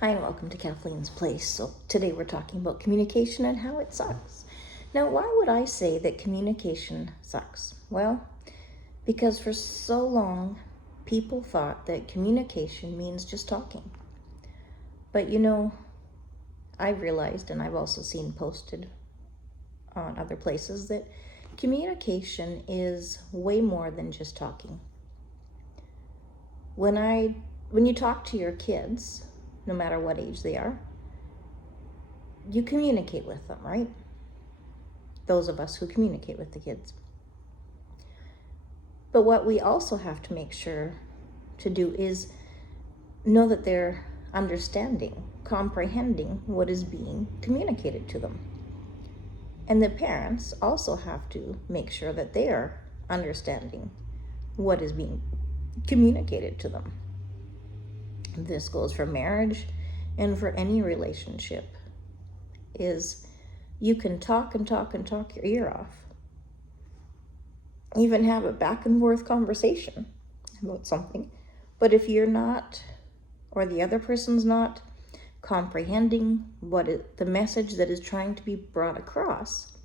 Hi and welcome to Kathleen's Place. So today we're talking about communication and how it sucks. Now, why would I say that communication sucks? Well, because for so long people thought that communication means just talking. But I've realized, and I've also seen posted on other places, that communication is way more than just talking. When you talk to your kids, no matter what age they are, you communicate with them, right? Those of us who communicate with the kids. But what we also have to make sure to do is know that they're understanding, comprehending what is being communicated to them. And the parents also have to make sure that they are understanding what is being communicated to them. This goes for marriage and for any relationship, is you can talk and talk and talk your ear off. Even have a back and forth conversation about something. But if you're not, or the other person's not, comprehending the message that is trying to be brought across,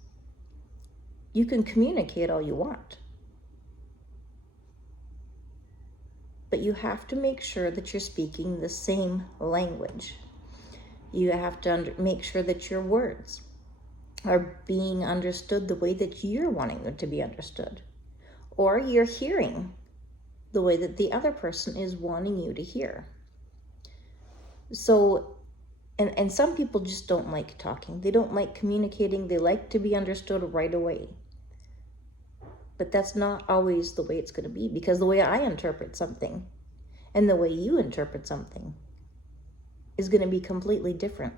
you can communicate all you want. But you have to make sure that you're speaking the same language. You have to make sure that your words are being understood the way that you're wanting them to be understood. Or you're hearing the way that the other person is wanting you to hear. So, and some people just don't like talking. They don't like communicating. They like to be understood right away. But that's not always the way it's going to be, because the way I interpret something and the way you interpret something is going to be completely different.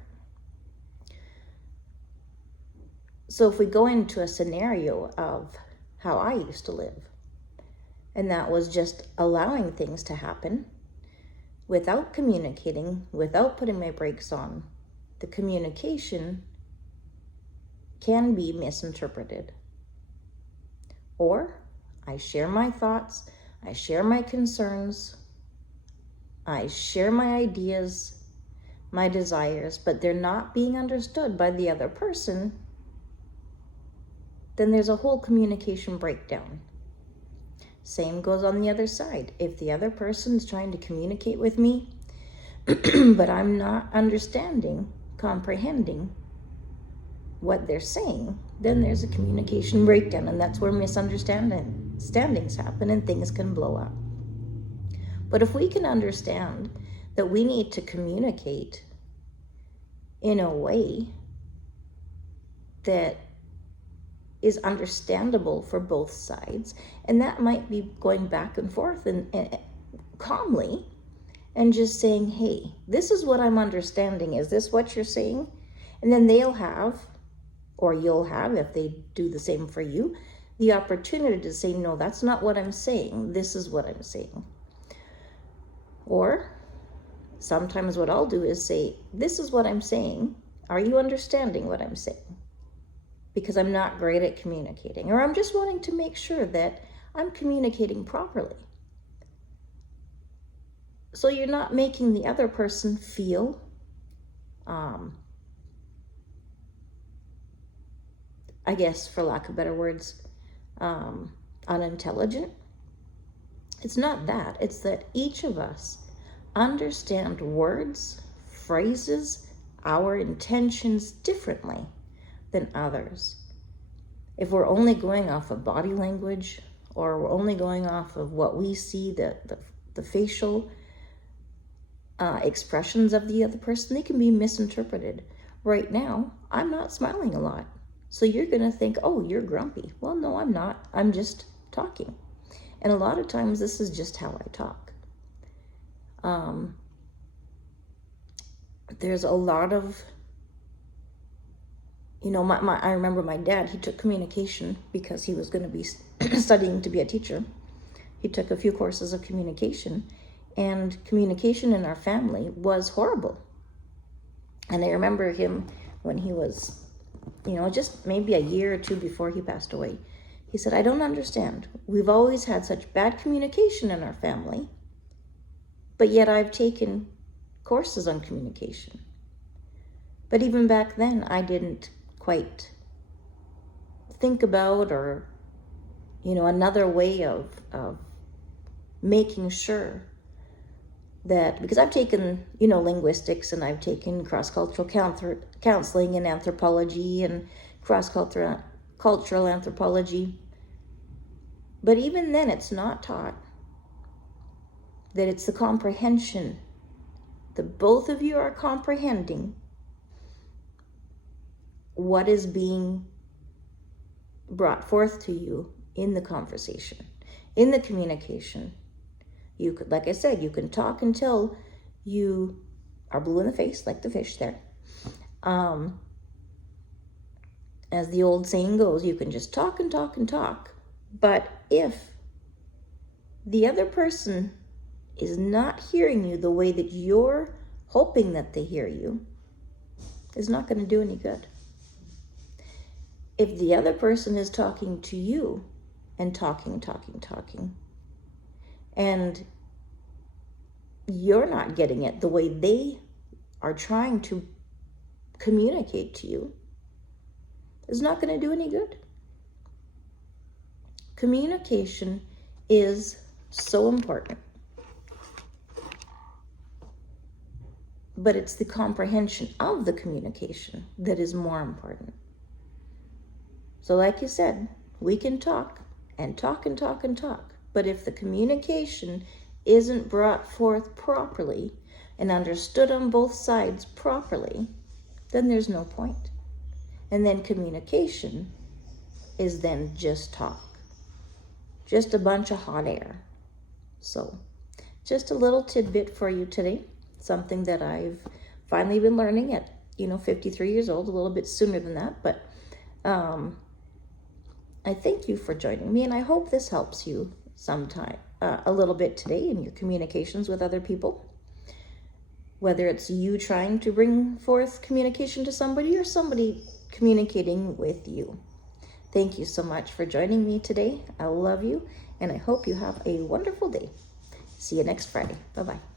So if we go into a scenario of how I used to live, and that was just allowing things to happen without communicating, without putting my brakes on, the communication can be misinterpreted. Or I share my thoughts, I share my concerns, I share my ideas, my desires, but they're not being understood by the other person, then there's a whole communication breakdown. Same goes on the other side. If the other person is trying to communicate with me, but I'm not understanding, comprehending what they're saying, then there's a communication breakdown, and that's where misunderstandings happen and things can blow up. But if we can understand that we need to communicate in a way that is understandable for both sides, and that might be going back and forth and calmly and just saying, hey, this is what I'm understanding. Is this what you're saying? And then they'll have, or you'll have, if they do the same for you, the opportunity to say, no, that's not what I'm saying. This is what I'm saying. Or sometimes what I'll do is say, this is what I'm saying. Are you understanding what I'm saying? Because I'm not great at communicating, or I'm just wanting to make sure that I'm communicating properly. So you're not making the other person feel I guess, for lack of better words, unintelligent. It's not that. It's that each of us understand words, phrases, our intentions differently than others. If we're only going off of body language, or we're only going off of what we see, the facial expressions of the other person, they can be misinterpreted. Right now, I'm not smiling a lot. So you're going to think, oh, you're grumpy. Well, no, I'm not. I'm just talking. And a lot of times this is just how I talk. There's a lot of, I remember my dad, he took communication because he was going to be studying to be a teacher. He took a few courses of communication, and communication in our family was horrible. And I remember him when he was, just maybe a year or two before he passed away. He said, I don't understand. We've always had such bad communication in our family, but yet I've taken courses on communication. But even back then, I didn't quite think about, or, another way of making sure that, because I've taken, linguistics, and I've taken cross-cultural counseling and anthropology and cross-cultural anthropology. But even then, it's not taught that it's the comprehension, that both of you are comprehending what is being brought forth to you in the conversation, in the communication. You could, like I said, you can talk until you are blue in the face, like the fish there. As the old saying goes, you can just talk and talk and talk. But if the other person is not hearing you the way that you're hoping that they hear you, it's not going to do any good. If the other person is talking to you and talking, and you're not getting it the way they are trying to communicate to you, it's not going to do any good. Communication is so important. But it's the comprehension of the communication that is more important. So like you said, we can talk and talk and talk and talk. But if the communication isn't brought forth properly and understood on both sides properly, then there's no point. And then communication is then just talk. Just a bunch of hot air. So just a little tidbit for you today. Something that I've finally been learning at, 53 years old, a little bit sooner than that. But I thank you for joining me, and I hope this helps you sometime, a little bit today in your communications with other people. Whether it's you trying to bring forth communication to somebody or somebody communicating with you. Thank you so much for joining me today. I love you, and I hope you have a wonderful day. See you next Friday. Bye-bye.